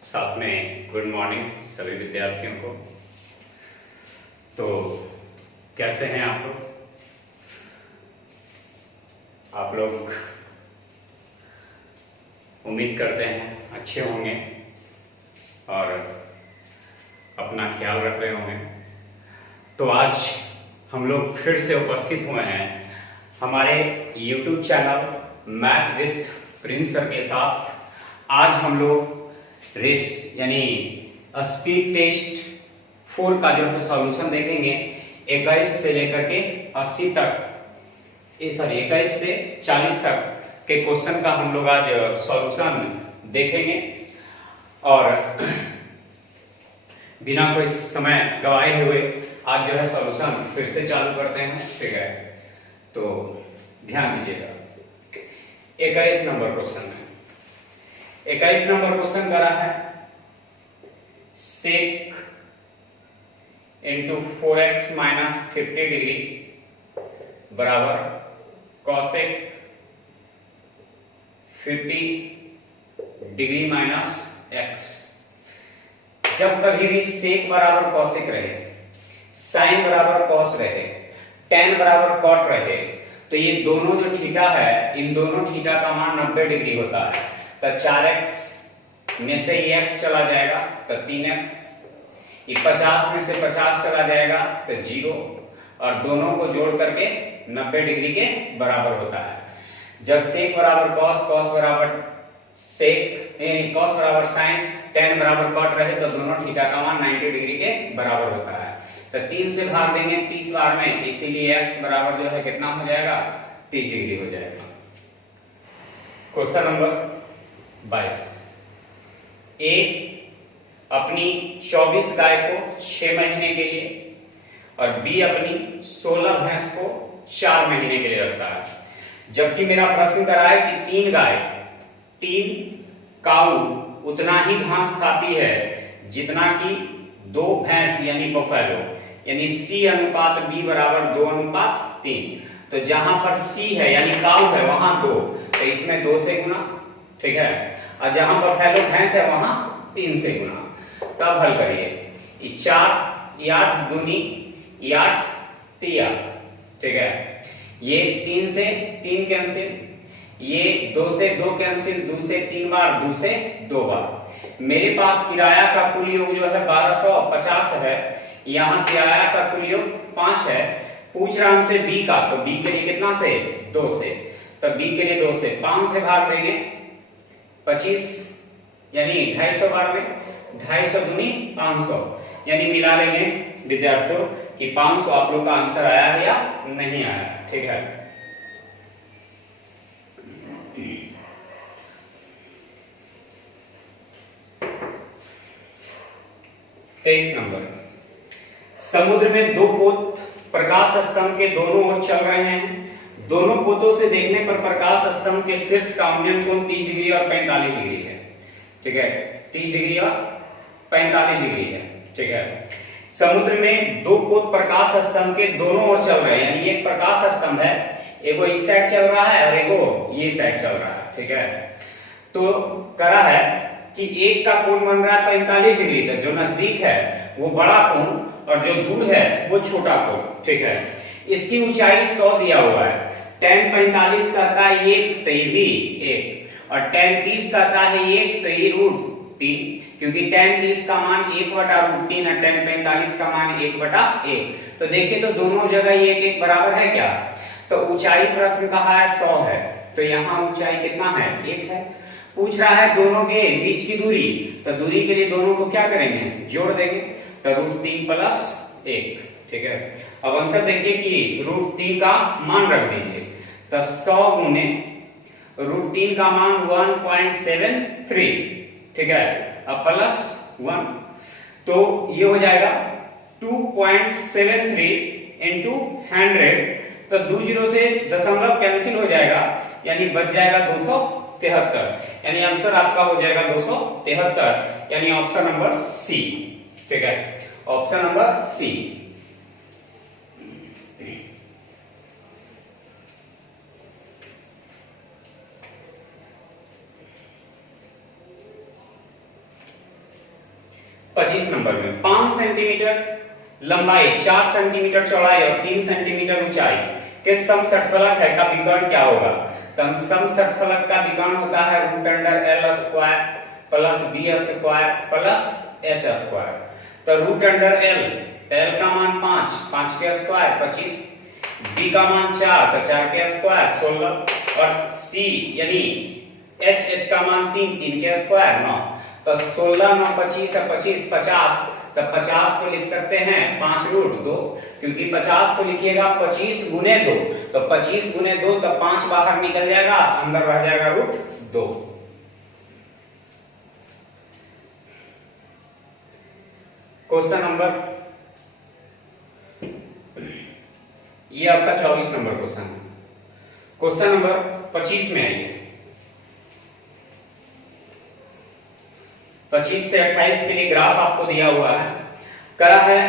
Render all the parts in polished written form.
साथ में good morning सभी विद्यार्थियों को। तो कैसे हैं आप लोग? आप लोग उम्मीद करते हैं अच्छे होंगे और अपना ख्याल रख रहे होंगे। तो आज हम लोग फिर से उपस्थित हुए हैं हमारे YouTube channel math with Prince sir के साथ। आज हम लोग रेस यानी स्पीड टेस्ट 4 का जो है सॉल्यूशन देखेंगे। 21 से लेकर के 80 तक 21 से 40 तक के क्वेश्चन का हम लोग आज सॉल्यूशन देखेंगे और बिना कोई समय गवाए हुए आज जो है सॉल्यूशन फिर से चालू करते हैं। ठीक है, तो ध्यान दीजिएगा। 21 नंबर क्वेश्चन है। 21 नंबर क्वेश्चन करा है sec into 4x minus 50 degree बराबर cosec 50 डिग्री माइनस x। जब कभी भी sec बराबर cosec रहे, sin बराबर cos रहे, tan बराबर cot रहे, तो ये दोनों जो थीटा है, इन दोनों थीटा का मान 90 डिग्री होता है। तो 4x में से ये x चला जाएगा तो 3x, ये 50 में से 50 चला जाएगा तो 0, और दोनों को जोड़ करके 90 डिग्री के बराबर होता है। जब sec बराबर cos, cos बराबर sec यानी cos बराबर sin, tan बराबर cot रहे तो दोनों थीटा का मान 90 डिग्री के बराबर होता है। तो 3 से भाग देंगे 30 बार में, इसीलिए x बराबर जो है कितना हो जाएगा, 30 डिग्री हो जाएगा। Question number 22। ए अपनी 24 गाय को 6 महीने के लिए और बी अपनी 16 भैंस को 4 महीने के लिए रखता है। जबकि मेरा प्रश्न करा है कि 3 गाय 3 काऊ उतना ही घास खाती है जितना कि 2 भैंस यानी बफेलो, यानी C अनुपात B बराबर 2 अनुपात 3। तो जहां पर C है यानी काऊ है वहां 2, तो इसमें 2 से गुना, ठीक है, और जहां बफेलो भैंस है वहां 3 से गुना। तब हल करिए। ये 4 ये 8 दूनी ये 8 तिया, ठीक है, ये 3 से 3 कैंसिल, ये 2 से 2 कैंसिल, 2 से 3 बार, 2 से 2 बार। मेरे पास किराया का कुल योग जो है 1250 है, यहाँ किराया का कुल योग 5 है। पूछ रहा हमसे बी का, तो बी के लिए कितना से 2 से, तो बी के लिए 2 से 5 से भाग देंगे 25 यानी 250 बार में 250 दूनी 500, यानी मिला लेंगे विद्यार्थियों कि 500 आप लोग का आंसर आया है या नहीं आया, ठीक है। तेईस नंबर। समुद्र में 2 पोत प्रकाश स्तंभ के दोनों ओर चल रहे हैं। दोनों पोतों से देखने पर प्रकाश स्तंभ के शीर्ष का अवयन कोण 30 डिग्री और 45 डिग्री है, ठीक है, 30 डिग्री और 45 डिग्री है, ठीक है। समुद्र में 2 पोत प्रकाश स्तंभ के दोनों ओर चल रहे हैं, यानी एक प्रकाश स्तंभ है, एगो इस साइड चल रहा है और एगो ये साइड चल रहा है, ठीक है। तो करा है कि एक का कोण बन रहा है 45 डिग्री, तो जो नजदीक है वो बड़ा कोण और जो दूर है वो छोटा कोण, ठीक है। इसकी ऊंचाई 100 दिया हुआ है। tan 45 कहता है 1, तो ये भी 1, और tan 30 कहता है 1, तो ये √3, क्योंकि tan 30 का मान 1/√3 है, tan 45 का मान 1/1। तो देखिए तो दोनों जगह ये 1 बराबर है क्या। तो ऊंचाई प्रश्न कहा है 100 है, तो यहाँ ऊंचाई कितना है 1 है। पूछ रहा है दोनों के बीच की दूरी, तो दूरी के लिए दोनों को क्या करेंगे, जोड़ देंगे, तो √3 + 1, ठीक है। अब आंसर देखिए कि √3 का मान रख दीजिए, तो 100 गुने √3 का मान 1.73, ठीक है, अब +1, तो ये हो जाएगा 2.73 × 100, तो 2 जीरो से दशमलव कैंसिल हो जाएगा, यानी बच जाएगा 273, यानी आंसर आपका हो जाएगा 273, यानी ऑप्शन नंबर सी, ठीक है, ऑप्शन नंबर सी। 25 नंबर में 5 सेंटीमीटर लंबाई, 4 सेंटीमीटर चौड़ाई और 3 सेंटीमीटर ऊंचाई के समषटफलक है का विकर्ण क्या होगा? तो हम समषटफलक का विकर्ण होता है root under L square plus B square plus H square. तो रूट अंडर एल का मान 5, 5 के स्क्वायर 25, बी का मान 4, तो 4 के स्क्वायर 16 और सी यानी एच का मान 3, 3 के स्क्वायर 9। तो 16 9 25 है 25 50, तो 50 को लिख सकते हैं 5 रूट 2, क्योंकि 50 को लिखिएगा 25 गुने 2, तो 25 गुने 2 तो 5 बाहर निकल जाएगा, अंदर रह जाएगा रूट 2। क्वेश्चन नंबर, ये आपका 24 नंबर क्वेश्चन है। क्वेश्चन नंबर 25 में आइए। 25 से 28 के लिए ग्राफ आपको दिया हुआ है, करा है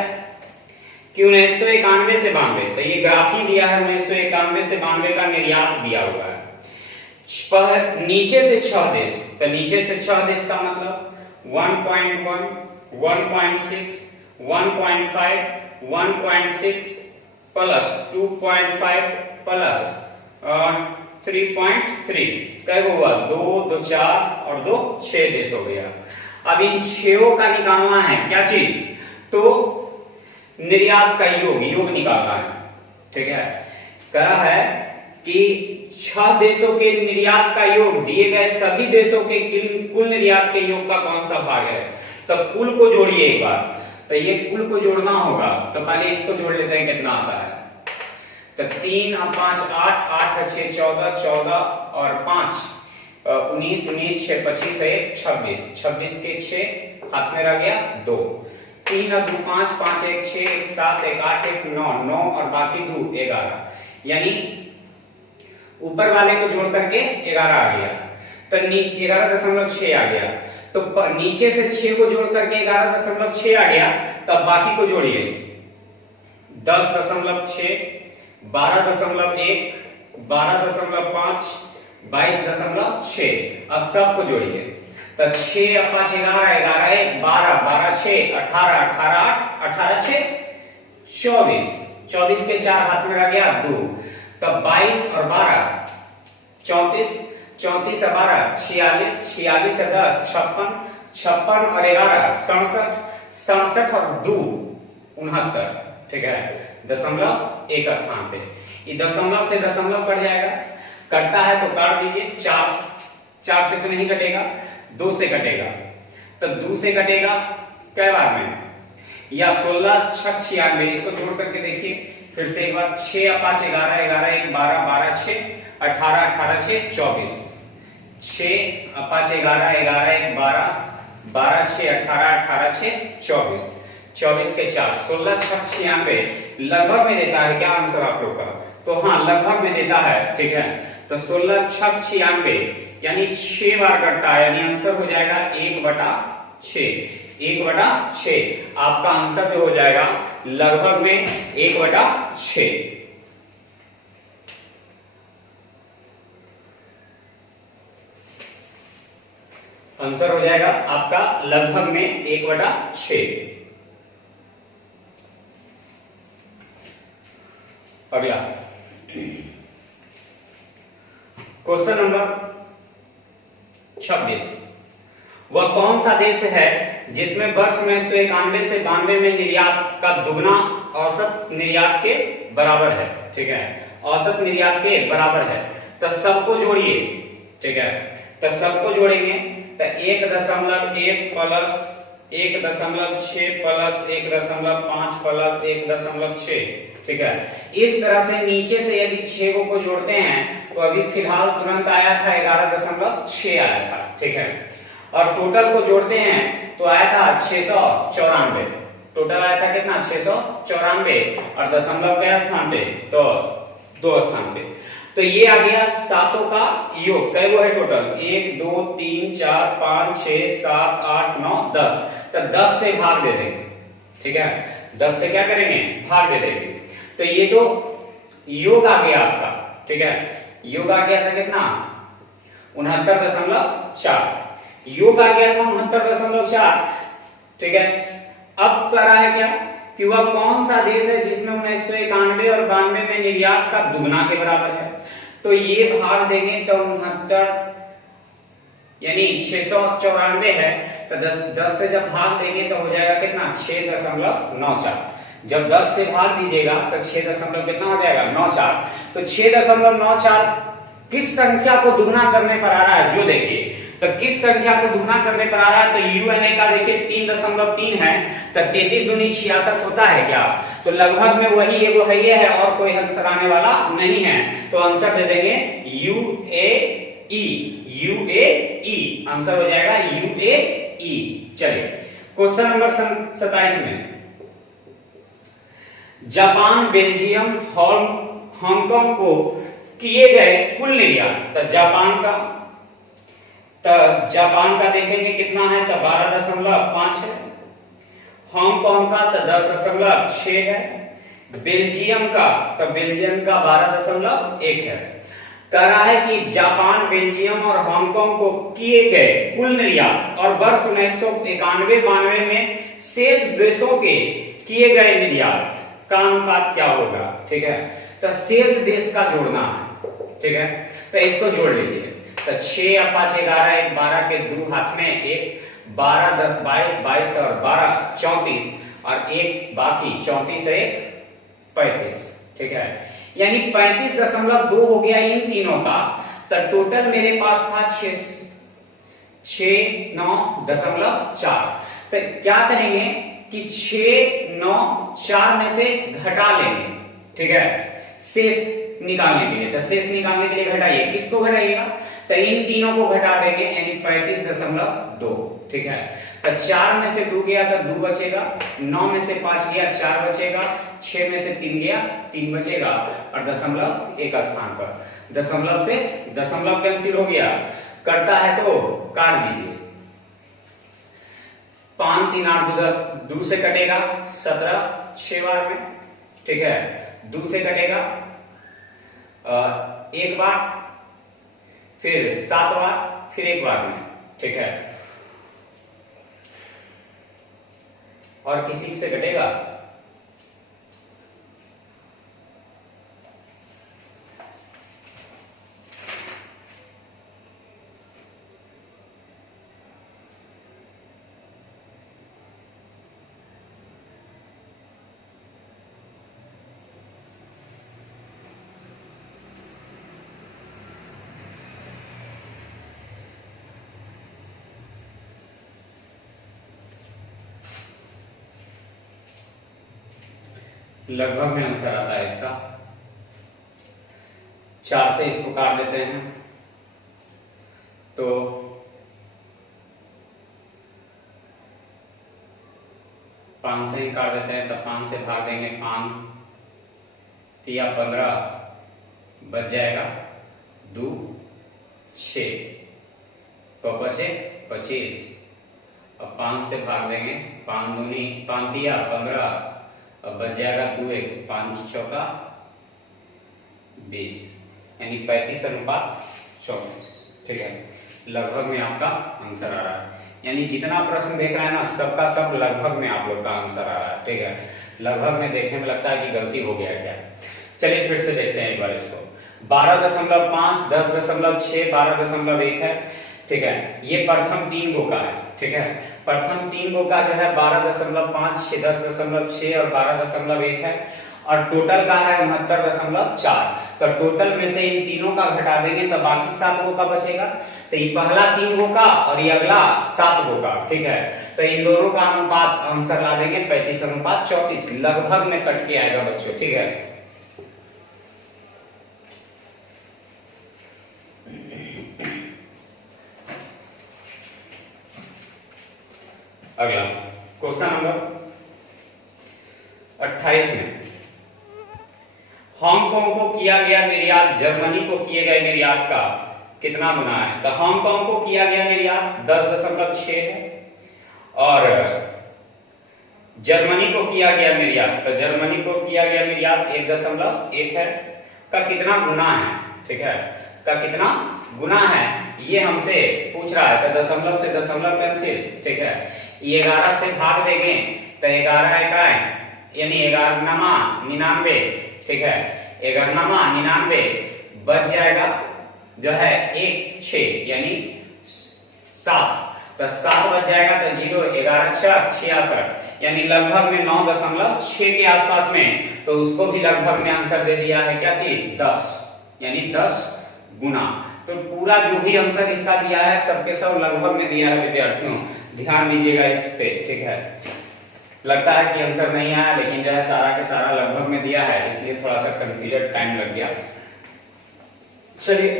कि 1991 से 92, तो ये ग्राफ ही दिया है 1991 से 92 का निर्यात दिया हुआ है। नीचे से 6 देश, तो नीचे से 6 देश का मतलब 1.1 1.6 1.5 1.6 प्लस 2.5 प्लस 3.3 क्या हुआ? 2 2 4 और 2 6 देश हो गया। अब इन 6 का निकालना है क्या चीज? तो निर्यात का योग निकालना है, ठीक है। कहा है कि 6 देशों के निर्यात का योग दिए गए सभी देशों के कुल निर्यात के योग का कौन सा भाग है? तो कुल को जोड़िए एक बार, तो ये कुल को जोड़ना होगा, तो पहले इसको जोड़ लेते हैं कितना आता है। तो 3 और 5 8, 8 और 6 14, 14 और 5 19, 19 6 25 है 26, 26 के 6 हाथ में रह गया 2, 3 और 2 5, 5 1 6 1 7 1 8 1 9, 9 और बाकी 2 11, यानी ऊपर वाले को जोड़ करके 11 आ गया, तो नीचे 11.6 आ गया। तो नीचे से 6 को जोड़ करके 11.6 आ गया, तब बाकी को जोड़िए 10.6 12.1 12.5 22.6, अब सबको जोड़िए। तो 6 और 5 11 11 1 12 12 6 18 18 8 18 6 24, 24 के 4 हाथ में रह गया 2, तब 22 और 12 34, 34 और 12 46, 46 और 10 56, 56 और 11 67, 67 और 2 69, ठीक है। दशमलव एक स्थान पे, ये दशमलव से दशमलव कट जाएगा, कटता है तो काट दीजिए। 4 से तो नहीं कटेगा, 2 से कटेगा, तो 2 से कटेगा कै बार में? या 16 6 96, इसको जोड़ करके देखिए फिर से एक बार। 6 और 5 11 11 1 12 12 6 18 18 6 24, 6 और 5 11 11 1 12 12 6 18 18 6 24, 24 के 4 16 6 96, लगभग में देता है क्या आंसर आप लोग का? तो हाँ लगभग में देता है, ठीक है। तो 16 6 96 यानी 6 बार कटता है, यानी आंसर हो जाएगा 1/6, 1/6 आपका आंसर जो हो जाएगा लगभग में 1/6। आंसर हो जाएगा आपका लगभग में 1/6। अगला क्वेश्चन नंबर 26, वह कौन सा देश है जिसमें वर्ष 1991 से 92 में निर्यात का दुगना औसत निर्यात के बराबर है, ठीक है। औसत निर्यात के बराबर है, तो सबको जोड़िए, ठीक है। तो सबको जोड़ेंगे तो 1.1 प्लस 1.6 प्लस 1.5 प्लस 1.6, ठीक है। इस तरह से नीचे से यदि 6 को जोड़ते हैं तो अभी फिलहाल तुरंत आया था 11.6 आया था, ठीक है। और टोटल को जोड़ते हैं तो आया था 694, टोटल आया था कितना? 694, और दशमलव के स्थान पे? तो 2 स्थान पे। तो ये आ गया सातों का योग, कै वो है टोटल? 1 2 3 4 5 6 7 8 9 10, तो 10 से भाग दे देंगे, ठीक है। 10 से क्या करेंगे? भाग दे देंगे। तो ये तो योग आ गया आपका, ठीक है। योग आ गया था कितना? 69.4, योग आ गया था 69.4, ठीक है। अब करा है क्या कि वह कौन सा देश है जिसमें 1991 और 92 में निर्यात का दुगना के बराबर है। तो ये भाग देंगे तो 69 यानी 694 है, तो 10 से जब भाग देंगे तो हो जाएगा कितना 6.94। जब 10 से भाग दीजिएगा तो 6 दशमलव कितना हो जाएगा 94। तो 6.94 किस संख्या को दुगना करने पर आ रहा है, जो देखिए तो किस संख्या को दुगना करने पर आ रहा है, तो यूएनए का देखिए 3.3 है, तो 33 दूनी 66 होता है क्या, तो लगभग में वही वो है, ये है और कोई आंसर आने वाला नहीं है। तो आंसर दे देंगे यूएई, यूएई आंसर हो जाएगा यूएई। चलिए क्वेश्चन नंबर 27 में, जापान, बेल्जियम, हांगकांग को किए गए कुल निर्यात, तो जापान का देखेंगे कितना है, तो 12.5 है, हांगकांग का तो 10.6 है, बेल्जियम का 12.1 है। कह रहा है कि जापान, बेल्जियम और हांगकांग को किए गए कुल निर्यात और वर्ष 1991-92 में शेष देशों के किए गए निर्यात का अनुपात क्या होगा। ठीक है, तो शेष देश का जोड़ना है। ठीक है, तो इसको जोड़ लीजिए, तो 6 और 5 11, 1 12 के 2 हाथ में 1, 12 10 22, 22 और 12 34 और 1 बाकी 34 से 35। ठीक है, यानी 35.2 हो गया इन तीनों का। तो टोटल मेरे पास था 669.4। तो क्या करेंगे कि 694 में से घटा लेंगे। ठीक है, शेष निकालने के लिए, तो शेष निकालने के लिए घटाइए, किसको घटाइएगा, तो इन तीनों को घटा देंगे, यानी 35.2। ठीक है, तो 4 में से 2 गया तो 2 बचेगा, 9 में से 5 गया 4 बचेगा, 6 में से 3 गया 3 बचेगा, और दशमलव एक स्थान पर दशमलव से दशमलव कैंसिल हो गया, कटता है तो काट दीजिए। 5 3 8 2 10, 2 से कटेगा 17 6 बार में। ठीक है, 2 से कटेगा एक बार, फिर 7 बार, फिर एक बार में। ठीक है, और किसी से कटेगा लगभग में आंसर आता है इसका। 4 से इसको काट देते हैं तो 5 से ही काट देते हैं, तो 5 से भाग देंगे, 5 या 15 बच जाएगा, 2 6 तो बचे 25, अब 5 से भाग देंगे, 5 दूनी 5 या 15, अब बच जाएगा 2 1 5 चौका 20, यानी 35:34। ठीक है, लगभग में आपका आंसर आ रहा है, यानी जितना प्रश्न देख रहा है ना, सबका सब लगभग में आप लोग का आंसर आ रहा है। ठीक है, लगभग में देखने में लगता है कि गलती हो गया क्या। चलिए फिर से देखते हैं एक बार इसको। 12.5, 10.6, 12.1 है। ठीक है, ये प्रथम 3 गो का है। ठीक है, प्रथम 3 गो का जो है 12.5, 10.6 और 12.1 है, और टोटल का है 69.4। तो टोटल में से इन तीनों का घटा देंगे तो बाकी 7 गो का बचेगा। तो ये पहला 3 गो का और ये अगला 7 गो का। ठीक है, तो इन दोनों का अनुपात आंसर ला देंगे 35:34, लगभग में कट के आएगा बच्चों। ठीक है, अगला क्वेश्चन नंबर 28 में, हांगकांग को किया गया निर्यात जर्मनी को किए गए निर्यात का कितना गुना है। तो हांगकांग को किया गया निर्यात 10.6 है, और जर्मनी को किया गया निर्यात, तो जर्मनी को किया गया निर्यात 1.1 है, का कितना गुना है। ठीक है, का कितना गुना है ये हमसे पूछ रहा है तो दशमलव से दशमलव कैंसिल, ठीक है। ये 11 से भाग देंगे तो 11 इकाई यानी 99, ठीक है। 99 बच जाएगा जो है 1 6 यानी 7, तो 7 बच जाएगा तो 0 11 6 66 यानी लगभग में 9.6 के आसपास में, तो उसको भी लगभग में आंसर दे दिया है क्या चीज 10 यानी 10 गुना। तो पूरा जो भी आंसर इसका दिया है सबके सब लगभग में दिया है विद्यार्थियों, ध्यान दीजिएगा इस पे, ठीक है। लगता है कि आंसर नहीं आया लेकिन जो है सारा के सारा लगभग में दिया है, इसलिए थोड़ा सा कंफ्यूजन टाइम लग गया। चलिए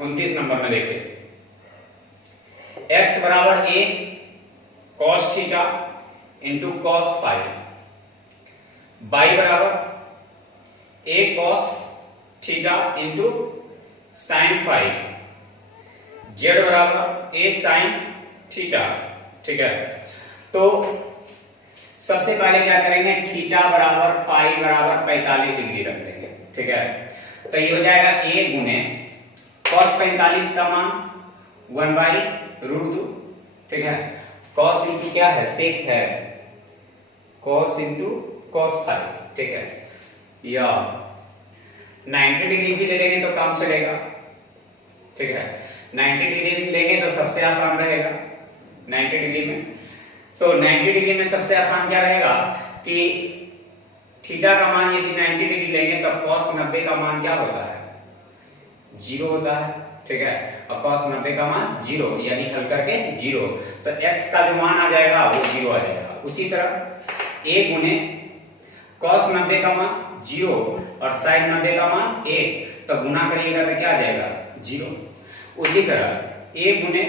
29 नंबर में देखिए, x बराबर a cos theta into cos five, y बराबर a cos theta into sine five, z बराबर a साइन थीटा, ठीक है। तो सबसे पहले क्या करेंगे, थीटा बराबर फाइव बराबर 45 डिग्री रख देंगे, ठीक है। तो ये हो जाएगा a गुने cos 45 का मान 1/√2, ठीक है। cos इंटू क्या है, सेक है, cos इंटू cos 5, ठीक है। या 90 डिग्री भी ले लेंगे तो काम चलेगा, ठीक है। 90 डिग्री लेंगे तो सबसे आसान रहेगा 90 डिग्री में। तो 90 डिग्री में सबसे आसान क्या रहेगा कि थीटा का मान यदि 90 डिग्री लेंगे तो cos 90 का मान क्या होता है, 0 होता है, ठीक है। और cos 90 का मान 0 यानी हल करके 0, तो x का जो मान आ जाएगा वो 0 आ जाएगा। उसी तरह a गुने cos 90 का मान 0 और sin 90 का मान 1, तो गुना करिएगा तो क्या आ जाएगा 0। उसी तरह a गुने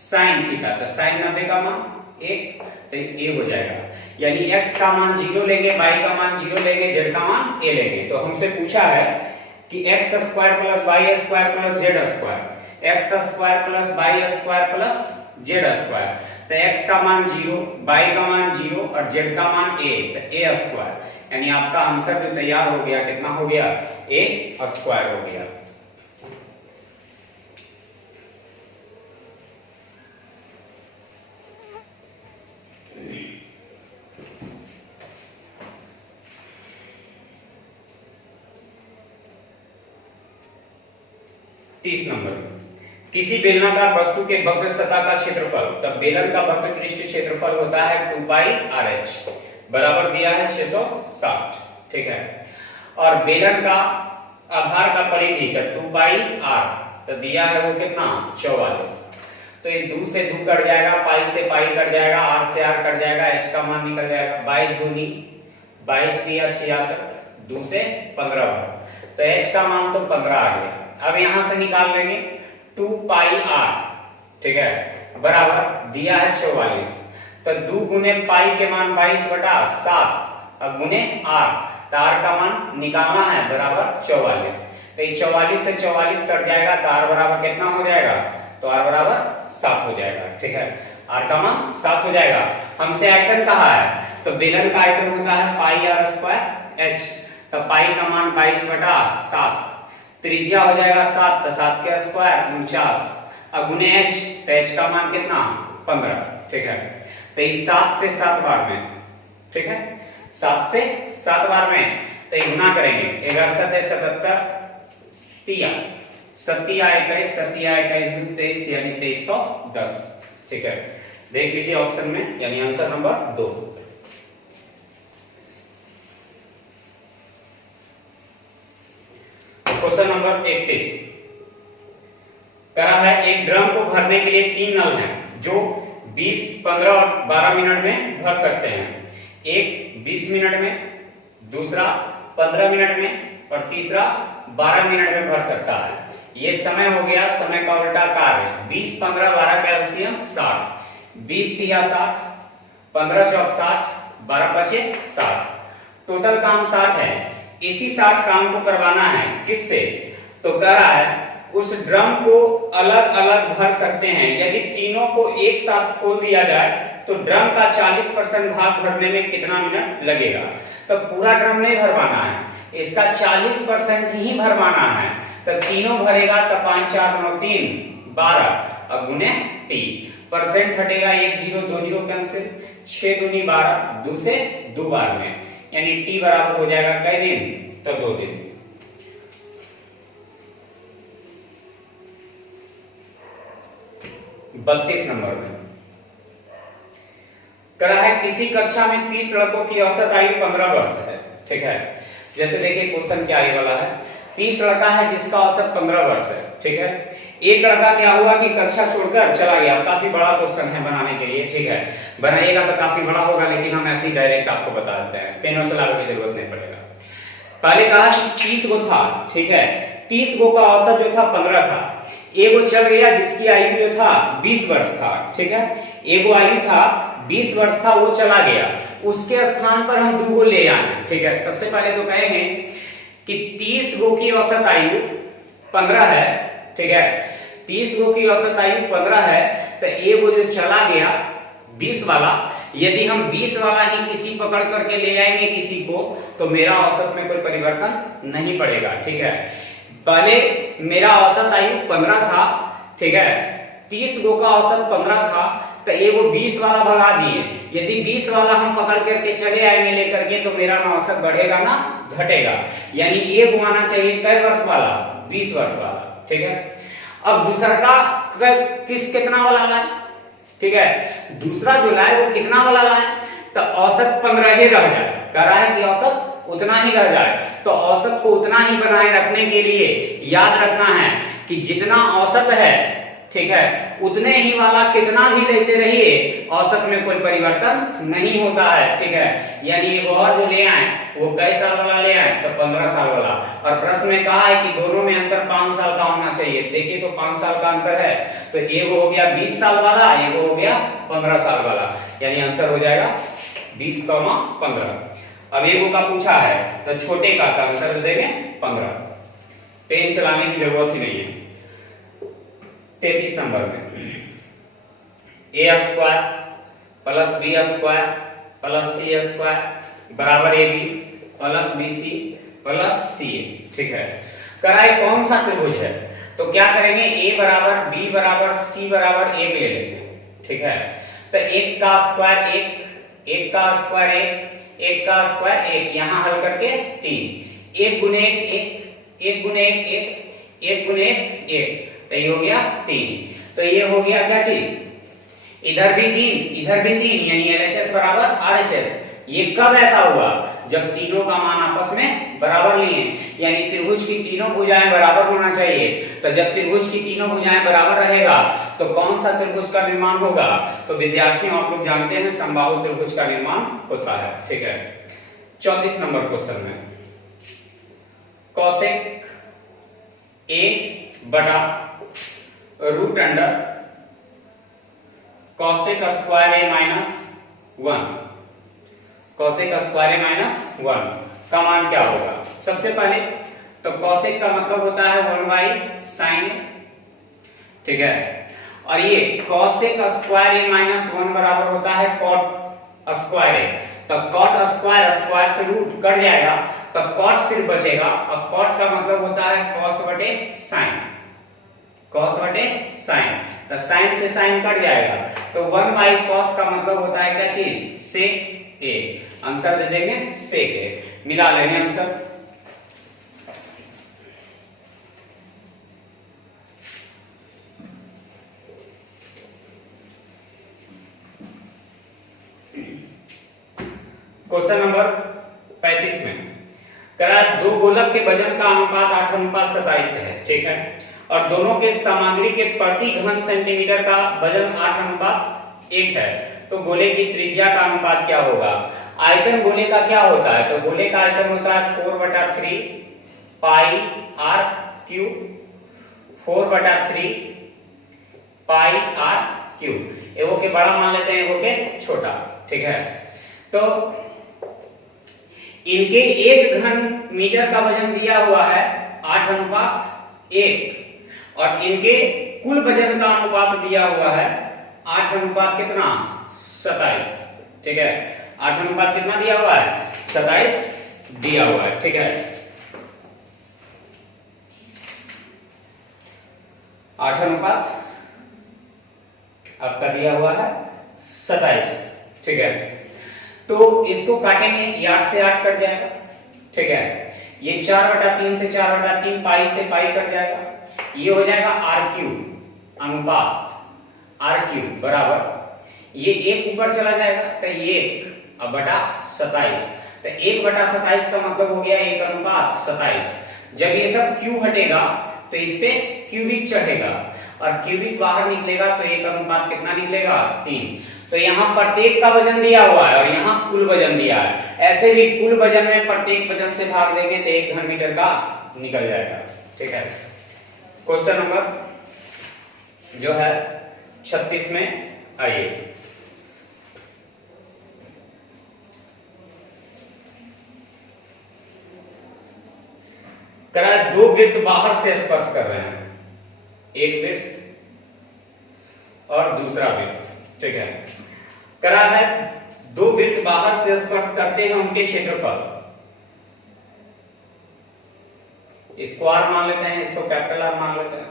sin थीटा, तो sin 90 का मान 1, तो a हो जाएगा। यानी x का मान 0 लेंगे, y का मान 0 लेंगे, z का मान a लेंगे। तो हमसे पूछा है कि x square plus y square plus z square, x square plus y square plus z square, तो x का मान 0, y का मान 0 और z का मान a, तो a स्क्वायर, यानी आपका आंसर जो तैयार हो गया कितना हो गया, a स्क्वायर हो गया। तीस नंबर, किसी बेलनाकार वस्तु के वक्र सतह का क्षेत्रफल, तब बेलन का वक्र पृष्ठ क्षेत्रफल होता है 2πRh, बराबर दिया है 660, ठीक है। और बेलन का आधार का परिधि तो 2πr, तो दिया है वो कितना 44, तो ये 2 से 2 कट जाएगा, पाई से पाई कट जाएगा, r से r कट जाएगा, h का मान निकल जाएगा 22 दूनी 22 दिया 66, 2 से 15 बार, तो h का मान तो 15 आ गया। अब यहां से निकाल लेंगे 2πr, ठीक है, बराबर दिया है 44, तो 2 गुने पाई के मान 22/7, अब गुने r, तो r का मान निकालना है बराबर 44, तो ये 44 से 44 कट जाएगा, तो r बराबर कितना हो जाएगा, तो r बराबर 7 हो जाएगा, ठीक है। r का मान 7 हो जाएगा। हमसे आयतन कहा है, तो बेलन का आयतन होता है πr²h, तो पाई का मान 22/7, त्रिज्या हो जाएगा 7, तो 7 के स्क्वायर 49, अब गुने h, तो h का मान कितना 15, ठीक है। तो इस 7 से 7 बार में, ठीक है, 7 से 7 बार में, तो ये गुना करेंगे 11 7 77 तिया 7 21 7 21 23 यानी 2310, ठीक है। देख लीजिए ऑप्शन में, यानी आंसर नंबर 2। क्वेश्चन नंबर 31 करा है, एक ड्रम को भरने के लिए 3 नल हैं जो 20, 15 और 12 मिनट में भर सकते हैं। एक 20 मिनट में, दूसरा 15 मिनट में और तीसरा 12 मिनट में भर सकता है। ये समय हो गया समय का उल्टा कार्य, 20 15 12 का एलसीएम 60, 20 तिया 60, 15 चौक 60, 12 पचे 60, टोटल काम 60 है। इसी 60 काम को करवाना है किससे, तो कह रहा है उस ड्रम को अलग अलग भर सकते हैं। यदि तीनों को एक साथ खोल दिया जाए तो ड्रम का 40% भाग भरने में कितना मिनट लगेगा। तो पूरा ड्रम नहीं भरवाना है, इसका 40% ही भरवाना है। तो तीनों भरेगा तो 5 4 9 3 12 अब गुने 3 परसेंट हटेगा 1 0 2 0 कैंसिल 6 दूनी 12 2 से 2 बार में यानी टी बराबर हो जाएगा कई दिन तो 2 दिन। बत्तीस नंबर में करा है किसी कक्षा में 30 लड़कों की औसत आयु 15 वर्ष है। ठीक है, जैसे देखिए क्वेश्चन क्या आने वाला है, 30 लड़का है जिसका औसत 15 वर्ष है। ठीक है, एक लड़का क्या हुआ कि कक्षा छोड़कर चला गया। काफी बड़ा क्वेश्चन है बनाने के लिए। ठीक है, बनाइएगा तो काफी बड़ा होगा, लेकिन हम ऐसे ही डायरेक्ट आपको बता देते हैं, पेनों चलाने की जरूरत नहीं पड़ेगा। पहले कहा कि 30 गो था। ठीक है, 30 गो का औसत जो था 15 था। एगो चल गया जिसकी आयु जो था 20 वर्ष था। ठीक है, एगो आयु था 20 वर्ष था, वो चला गया, उसके स्थान पर हम 2 गो ले आए। ठीक है, सबसे पहले तो कहेंगे कि 30 गो की औसत आयु 15 है। ठीक है, 30 गो की औसत आयु 15 है, तो एगो जो चला गया 20 वाला, यदि हम 20 वाला ही किसी पकड़ करके ले जाएंगे किसी को, तो मेरा औसत में कोई परिवर्तन नहीं पड़ेगा। ठीक है, पहले मेरा औसत आयु 15 था। ठीक है, 30 गो का औसत 15 था, तो एगो 20 वाला भगा दिए। यदि 20 वाला हम पकड़ करके चले आएंगे लेकर के, तो मेरा ना औसत बढ़ेगा ना घटेगा, यानी एगो आना चाहिए कई वर्ष वाला, 20 वर्ष वाला। ठीक है, अब दूसरा का कितना वाला लाए। ठीक है, दूसरा जो लाए वो कितना वाला लाए, तो औसत 15 ही रह जाए। कह रहा है कि औसत उतना ही रह जाए, तो औसत को उतना ही बनाए रखने के लिए याद रखना है कि जितना औसत है, ठीक है, उतने ही वाला कितना भी लेते रहिए, औसत में कोई परिवर्तन नहीं होता है। ठीक है, यानी एक और जो ले आए वो कई साल वाला ले आए, तो 15 साल वाला। और प्रश्न में कहा है कि दोनों में अंतर 5 साल का होना चाहिए। देखिए तो 5 साल का अंतर है, तो एक हो गया 20 साल वाला, एक हो गया 15 साल वाला, यानी आंसर हो जाएगा 20, 15। अब एगो का पूछा है, तो छोटे का आंसर देंगे 15। पेन चलाने की जरूरत ही नहीं है। 33 नंबर में a square plus b square plus c square बराबर ab plus bc plus ca। ठीक है, कराए कौन सा त्रिभुज है, तो क्या करेंगे, a बराबर b बराबर c बराबर 1 ले लेंगे। ठीक है, तो 1 का स्क्वायर 1, 1 का स्क्वायर 1, 1 का स्क्वायर 1, यहां हल करके 3, 1 गुने 1, 1 गुने 1, 1 गुने 1, तो ये हो गया 3। तो ये हो गया क्या चीज, इधर भी 3 इधर भी 3, यानी LHS बराबर RHS। ये कब ऐसा हुआ, जब तीनों का मान आपस में बराबर लिए, यानी त्रिभुज की तीनों भुजाएं बराबर होना चाहिए। तो जब त्रिभुज की तीनों भुजाएं बराबर रहेगा तो कौन सा त्रिभुज का निर्माण होगा, तो विद्यार्थियों आप लोग जानते हैं समबाहु त्रिभुज का निर्माण होता है। ठीक है, 34 नंबर क्वेश्चन में कॉसेक a बटा root under cosec square a minus 1, cosec square a minus 1 का मान क्या होगा। सबसे पहले तो कॉसेक का मतलब होता है 1 बाई साइन a। ठीक है, और ये कॉसेक स्क्वायर a माइनस 1 बराबर होता है कॉट स्क्वायर a। तो कॉट स्क्वायर, स्क्वायर से रूट कट जाएगा, तो कॉट सिर्फ बचेगा। अब कॉट का मतलब होता है कॉस बटे साइन, कॉस बटे साइन, तो साइन से साइन कट जाएगा, तो 1 बाई कॉस का मतलब होता है क्या चीज, सेक ए। आंसर दे देंगे सेक ए, मिला लेंगे आंसर। क्वेश्चन नंबर 35 में करा दो गोलक के वजन का अनुपात 8:27 है। ठीक है, और दोनों के सामग्री के प्रति घन सेंटीमीटर का वजन 8:1 है, तो गोले की त्रिज्या का अनुपात क्या होगा। आयतन गोले का क्या होता है, तो गोले का आयतन होता है 4/3 पाई r क्यूब, 4/3 पाई r क्यूब। एगो के बड़ा मान लेते हैं, एगो के छोटा। ठीक है, तो इनके 1 घन मीटर का वजन दिया हुआ है 8:1, और इनके कुल वजन का अनुपात दिया हुआ है 8:27। ठीक है, 8 कितना दिया हुआ है, 27 दिया हुआ है। ठीक है, 8 अनुपात आपका दिया हुआ है 27, ठीक है। तो इसको काटेंगे, 8 से 8 कट जाएगा, ठीक है। ये 4/3 से 4/3, पाई से पाई कट जाएगा, ये हो जाएगा r³ अनुपात r³ बराबर, ये 1 ऊपर चला जाएगा तो 1 अब बटा 27, तो 1/27 का मतलब हो गया 1 अनुपात 27। जब ये सब क्यू हटेगा तो इस पे क्यूबिक चढ़ेगा और क्यूबिक बाहर निकलेगा तो 1 अनुपात कितना निकलेगा 3। तो यहाँ प्रत्येक का वजन दिया हुआ है और यहाँ कुल वजन दिया है, ऐसे भी कुल वजन में प्रत्येक वजन से भाग देंगे तो 1 घन मीटर का निकल जाएगा, ठीक है। क्वेश्चन नंबर जो है 36 में आइए, करा 2 वृत्त बाहर से स्पर्श कर रहे हैं, एक वृत्त और दूसरा वृत्त, ठीक है। करा है 2 वृत्त बाहर से स्पर्श करते हैं, उनके क्षेत्रफल स्क्वायर मान लेते हैं, इसको कैपिटल आर मान लेते हैं,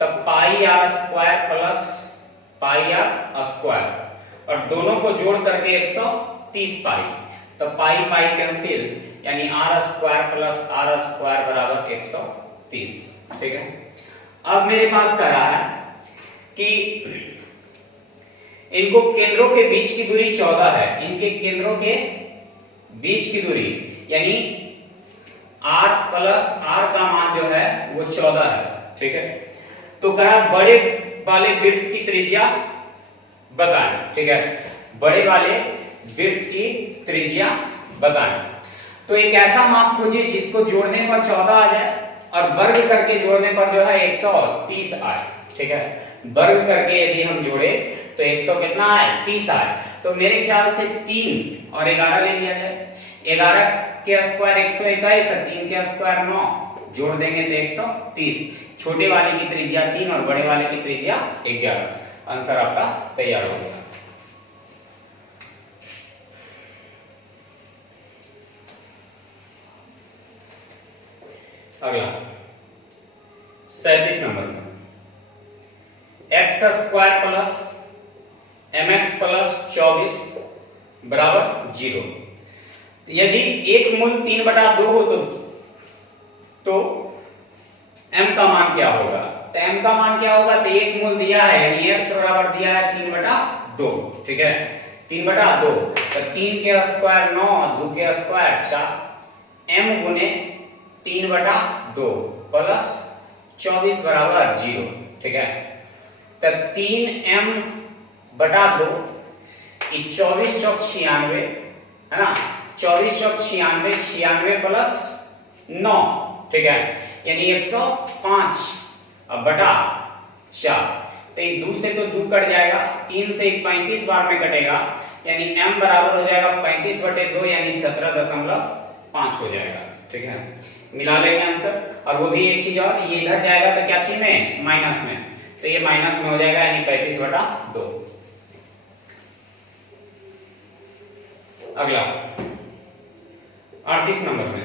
तब pi r square plus pi r square और दोनों को जोड़ करके 130 पाई, तो पाई पाई कैंसिल, यानी r square plus r square बराबर 130, ठीक है। अब मेरे पास करा है कि इनको केंद्रों के बीच की दूरी 14 है, इनके केंद्रों के बीच की दूरी यानी r प्लस r का मान जो है वो 14 है, ठीक है। तो कहा बड़े वाले वृत्त की त्रिज्या बताएं, ठीक है, बड़े वाले वृत्त की त्रिज्या बताएं। तो एक ऐसा माप खोजिए जिसको जोड़ने पर 14 आ जाए और वर्ग करके जोड़ने पर जो है 130 आए, ठीक है। वर्ग करके यदि हम जोड़े तो 100 कितना आए 30 आए, तो मेरे ख्याल से 3 और 11 ले लिया जाए, 11 के स्क्वायर 121 और 3 के स्क्वायर 9, जोड़ देंगे तो 130। छोटे वाले की त्रिज्या 3 और बड़े वाले की त्रिज्या 11, आंसर आपका तैयार हो गया। अगला 37 नंबर में x square plus mx plus 24 बराबर 0। यदि एक मूल 3/2 हो तो m का मान क्या होगा? तो m का मान क्या होगा? तो एक मूल दिया है यानी x बराबर दिया है 3/2, ठीक है, 3/2, तो 3 के स्क्वायर 9, 2 के स्क्वायर 4, m गुने 3/2 प्लस 24 बराबर 0, ठीक है। तो 3m/2 24 चौक 96 है ना, 24 चौक 96, 96 प्लस 9, ठीक है, यानी 105 बटा 4। तो 2 से तो 2 कट जाएगा, 3 से 35 बार में कटेगा, यानी m बराबर हो जाएगा 35/2 यानी 17.5 हो जाएगा, ठीक है। मिला लेंगे आंसर। और वो भी एक चीज और, ये इधर जाएगा तो क्या चीज में माइनस में, तो ये माइनस में हो जाएगा यानी 35/2। अगला 38 नंबर में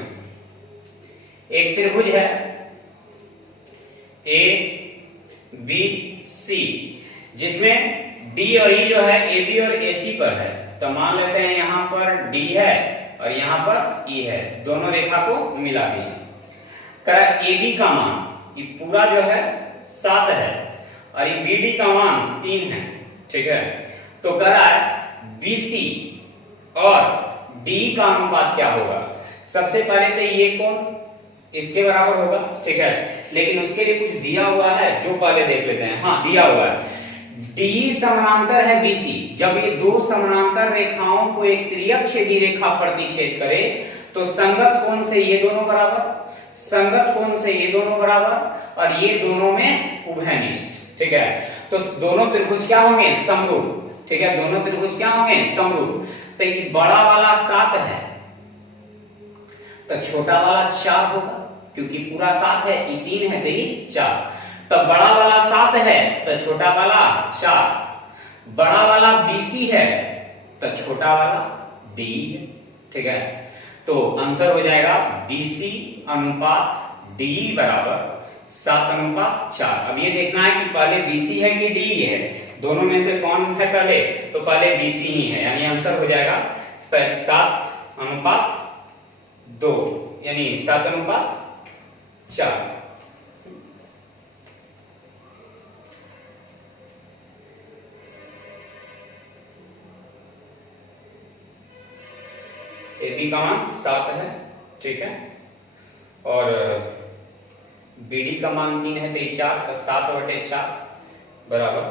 एक त्रिभुज है ए बी सी जिसमें डी और ई जो है ए बी और ए सी पर है। तो मान लेते हैं यहां पर डी है और यहां पर ई है, दोनों रेखा को मिला दिए। ए बी का मान ये पूरा जो है 7 है और ये बी डी का मान 3 है, ठीक है। तो कह रहा है बी सी और डी का अनुपात क्या होगा? सबसे पहले तो ये कोण इसके बराबर होगा, ठीक है, लेकिन उसके लिए कुछ दिया हुआ है जो पहले देख लेते हैं। हाँ, दिया हुआ है डी समानांतर है बीसी। जब ये दो समानांतर रेखाओं को एक त्रिअक्षेदी रेखा प्रतिच्छेद करे तो संगत कोण से ये दोनों बराबर, संगत कोण से ये दोनों बराबर और ये दोनों में उभयनिष्ठ, ठीक है। तो दोनों त्रिभुज क्या होंगे? समरूप, ठीक है, दोनों त्रिभुज क्या होंगे? समरूप। तो ये बड़ा वाला 7 है तो छोटा वाला 4 होगा, क्योंकि पूरा 7 है, ये 3 है तो ये 4। तो बड़ा वाला 7 है तो छोटा वाला 4। बड़ा वाला BC है तो छोटा वाला D है, ठीक है। तो आंसर हो जाएगा BC अनुपात DE बराबर 7:4। अब ये देखना है कि पहले BC है कि DE है, दोनों में से कौन है पहले, तो पहले BC ही है, यानी आंसर हो जाएगा 7:2, यानी 7:4। AB का मान 7 है, ठीक है, और BD का मान 3 है, तो ये 4 का 7/4 बराबर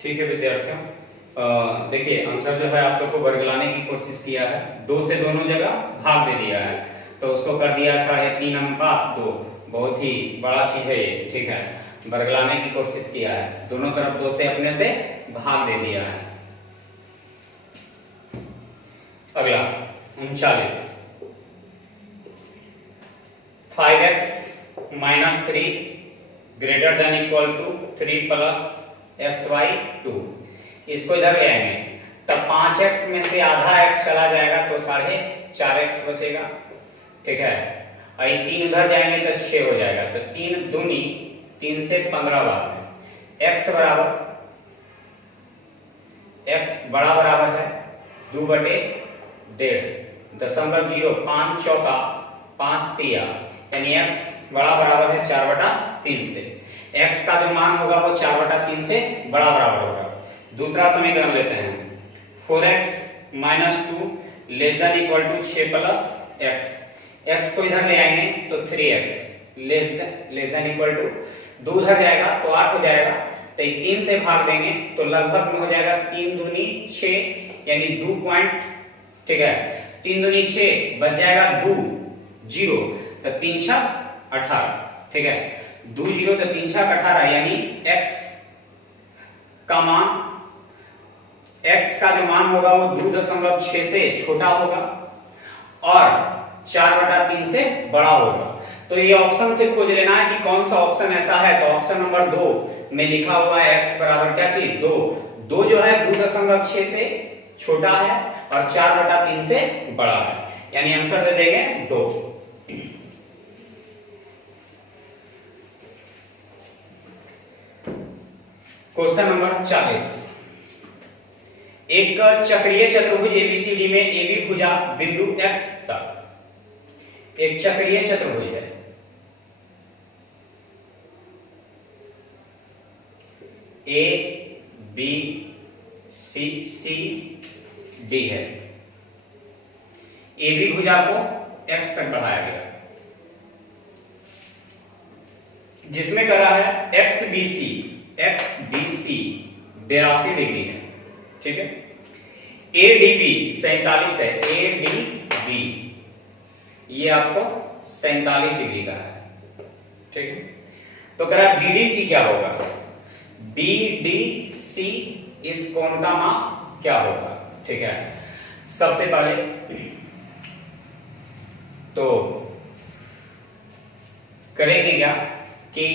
ठीक है विद्यार्थियों। देखिए आंसर जो है आप लोग को वर्ग लाने की कोशिश किया है, 2 से दोनों जगह भाग दे दिया है, तो उसको कर दिया 3.5:2, बहुत ही बड़ा चीज है ये, ठीक है, वर्ग लाने की कोशिश किया है, दोनों तरफ 2 से अपने से भाग दे दिया है। अगला 39, 5x - 3 greater than equal to 3 + xy2, इसको इधर ले आएंगे, तब 5x में से आधा x चला जाएगा तो 4.5x बचेगा, ठीक है, और 3 उधर जाएंगे तो 6 हो जाएगा, तो 3 दूनी 3 से 15 बार में x बराबर, x बड़ा बराबर है 2/1.5, 0.5 चौका 5 तिया, यानी x बड़ा बराबर है 4/3 से, x का जो मान होगा वो 4/3 से बड़ा बराबर होगा। दूसरा समीकरण लेते हैं, 4x - 2 ≤ 6 + x, x को इधर ले आएंगे तो 3x ≤ 2 उधर जाएगा तो 8 हो जाएगा, तो 3 से भाग देंगे तो लगभग में हो जाएगा 3 दूनी 6, यानी 2 पॉइंट, ठीक है, 3 दूनी 6 बच जाएगा 2 0, तो 3 × 18, ठीक है, 2 0 तो 3 × 18, यानी x का मान, x का जो मान होगा वो 2.6 से छोटा होगा और 4/3 से बड़ा होगा। तो ये ऑप्शन से खोज लेना है कि कौन सा ऑप्शन ऐसा है, तो ऑप्शन नंबर 2 में लिखा हुआ है x बराबर क्या चीज 2 जो है 2.6 से छोटा है और 4/3 से बड़ा है, यानी आंसर दे देंगे 2। क्वेश्चन नंबर 40, एक चक्रीय चतुर्भुज ABCD में AB भुजा बिंदु X तक, एक चक्रीय चतुर्भुज है, ABCD है, AB भुजा को X तक बढ़ाया गया, जिसमें करा है XBC 82 डिग्री है, ठीक है, ADB 47 है, ADB ये आपको 47 डिग्री का है, ठीक है, तो करा BDC क्या होगा, BDC इस कोण का मान क्या होगा, ठीक है, सबसे पहले तो करेंगे क्या कि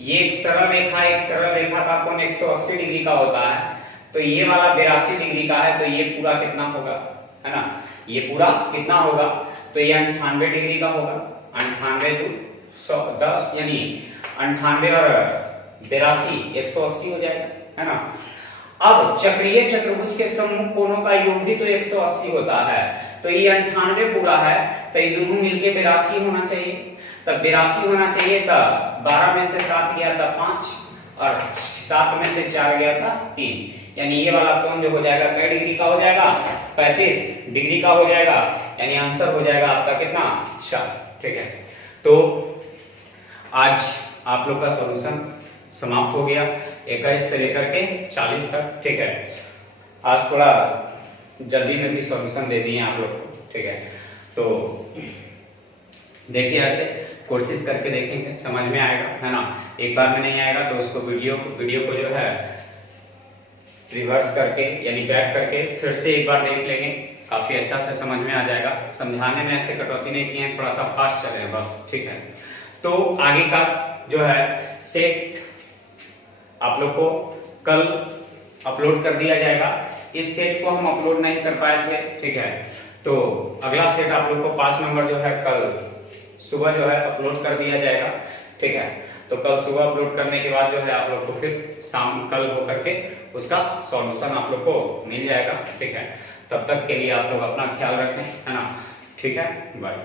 ये एक सरल रेखा का कोण 180 डिग्री का होता है, तो ये वाला 82 डिग्री का है, तो ये पूरा कितना होगा, है ना, ये पूरा कितना होगा, तो ये 98 डिग्री का होगा, 98 × 10, यानी 98 और 82 180 हो जाएगा, है ना। अब चक्रीय चतुर्भुज के सम्मुख कोणों का योग भी तो 180 होता है, तो ये 98 पूरा है, तो ये दोनों मिलके 82 होना चाहिए, तब 82 होना चाहिए, तब 12 में से 7 गया था 5 और 7 में से 4 गया था 3, यानी ये वाला कोण जो हो जाएगा कितने डिग्री का हो जाएगा, 35 डिग्री का हो जाएगा, यानी आंसर हो जाएगा आपका कितना 4, ठीक है। तो आज आप लोग का सॉल्यूशन समाप्त हो गया 21 से लेकर के 40 तक, ठीक है। आज थोड़ा जल्दी में भी सॉल्यूशन दे दिए आप लोग को, ठीक है। तो देखिए ऐसे कोशिश करके देखेंगे, समझ में आएगा, है ना। एक बार में नहीं आएगा तो उसको वीडियो को जो है रिवर्स करके यानी बैक करके फिर से एक बार देख लेंगे, काफी अच्छा से समझ में आ जाएगा। समझाने में ऐसे कटौती नहीं किए हैं, थोड़ा सा फास्ट चले हैं बस, ठीक है। तो आगे का जो है सेट आप लोग को कल अपलोड कर दिया जाएगा। इस सेट को हम अपलोड नहीं कर पाए थे, ठीक है, तो अगला सेट आप लोग को 5 नंबर जो है कल सुबह जो है अपलोड कर दिया जाएगा, ठीक है। तो कल सुबह अपलोड करने के बाद जो है आप लोग को फिर शाम कल हो करके उसका सॉल्यूशन आप लोग को मिल जाएगा, ठीक है। तब तक के लिए आप लोग अपना ख्याल रखें, है ना, ठीक है, बाय।